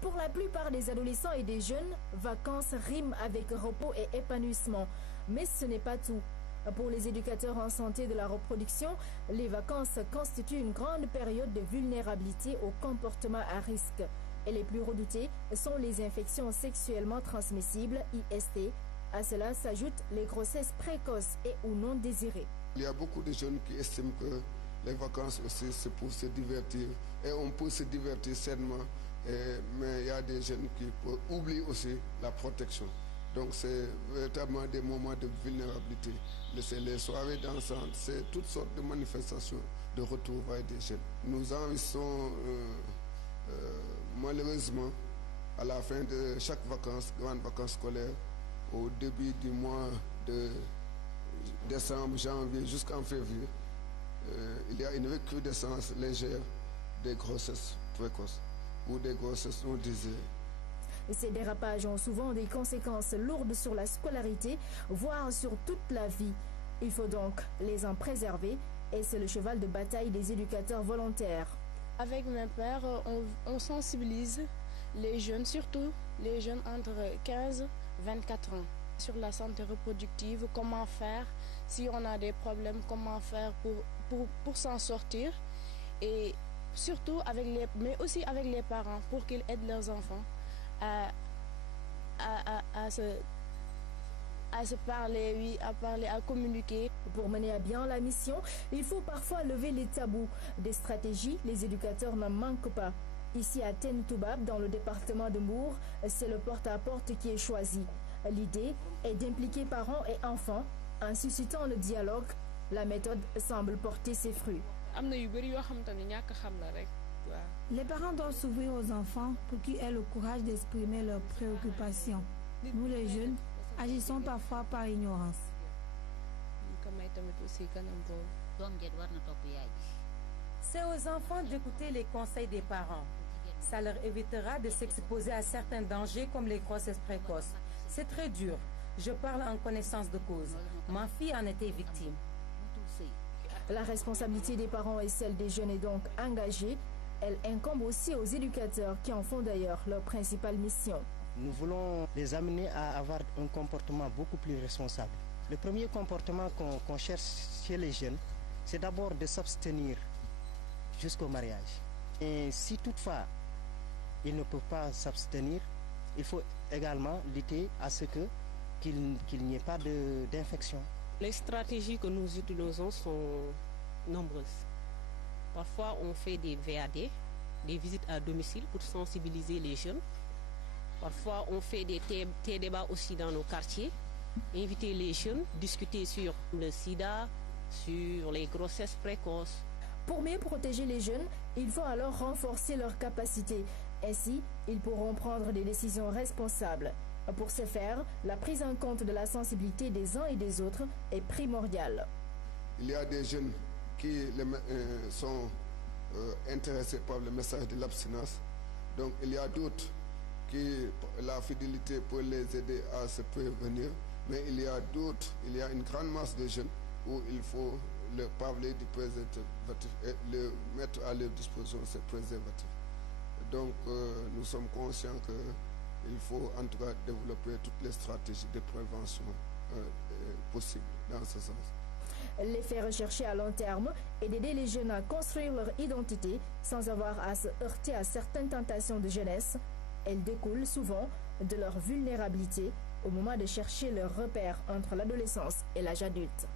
Pour la plupart des adolescents et des jeunes, vacances riment avec repos et épanouissement. Mais ce n'est pas tout. Pour les éducateurs en santé de la reproduction, les vacances constituent une grande période de vulnérabilité aux comportements à risque. Et les plus redoutés sont les infections sexuellement transmissibles, IST. À cela s'ajoutent les grossesses précoces et ou non désirées. Il y a beaucoup de jeunes qui estiment que les vacances aussi c'est pour se divertir. Et on peut se divertir sainement, mais il y a des jeunes qui oublient aussi la protection. Donc c'est véritablement des moments de vulnérabilité. C'est les soirées dansantes, c'est toutes sortes de manifestations de retrouvailles des jeunes. Nous enregistrons malheureusement à la fin de chaque vacances, grande vacances scolaires, au début du mois de décembre, janvier jusqu'en février, il y a une recrudescence légère des grossesses précoces ou des grossesses non désirées. Ces dérapages ont souvent des conséquences lourdes sur la scolarité, voire sur toute la vie. Il faut donc les en préserver et c'est le cheval de bataille des éducateurs volontaires. Avec mes pères, on sensibilise les jeunes, surtout les jeunes entre 15 et 24 ans, sur la santé reproductive, comment faire, si on a des problèmes, comment faire pour s'en sortir. Et surtout mais aussi avec les parents, pour qu'ils aident leurs enfants à se parler, oui, à communiquer. Pour mener à bien la mission, il faut parfois lever les tabous. Des stratégies, les éducateurs n'en manquent pas. Ici à Tentoubab, dans le département de Mbour, c'est le porte-à-porte qui est choisi. L'idée est d'impliquer parents et enfants. En suscitant le dialogue, la méthode semble porter ses fruits. Les parents doivent s'ouvrir aux enfants pour qu'ils aient le courage d'exprimer leurs préoccupations. Nous les jeunes, agissons parfois par ignorance. C'est aux enfants d'écouter les conseils des parents. Ça leur évitera de s'exposer à certains dangers comme les grossesses précoces. C'est très dur. Je parle en connaissance de cause. Ma fille en était victime. La responsabilité des parents et celle des jeunes est donc engagée. Elle incombe aussi aux éducateurs qui en font d'ailleurs leur principale mission. Nous voulons les amener à avoir un comportement beaucoup plus responsable. Le premier comportement qu'on cherche chez les jeunes, c'est d'abord de s'abstenir jusqu'au mariage. Et si toutefois ils ne peuvent pas s'abstenir, il faut également lutter à ce qu'il n'y ait pas d'infection. Les stratégies que nous utilisons sont nombreuses. Parfois, on fait des VAD, des visites à domicile pour sensibiliser les jeunes. Parfois, on fait des débats aussi dans nos quartiers, inviter les jeunes, discuter sur le sida, sur les grossesses précoces. Pour mieux protéger les jeunes, il faut alors renforcer leurs capacités. Ainsi, ils pourront prendre des décisions responsables. Pour ce faire, la prise en compte de la sensibilité des uns et des autres est primordiale. Il y a des jeunes qui sont intéressés par le message de l'abstinence. Donc il y a d'autres qui la fidélité peut les aider à se prévenir. Mais il y a d'autres, il y a une grande masse de jeunes où il faut leur parler du préservatif et leur mettre à leur disposition ce préservatif. Donc nous sommes conscients qu'il faut en tout cas développer toutes les stratégies de prévention possibles dans ce sens. Les faire rechercher à long terme et d'aider les jeunes à construire leur identité sans avoir à se heurter à certaines tentations de jeunesse. Elles découlent souvent de leur vulnérabilité au moment de chercher leur repère entre l'adolescence et l'âge adulte.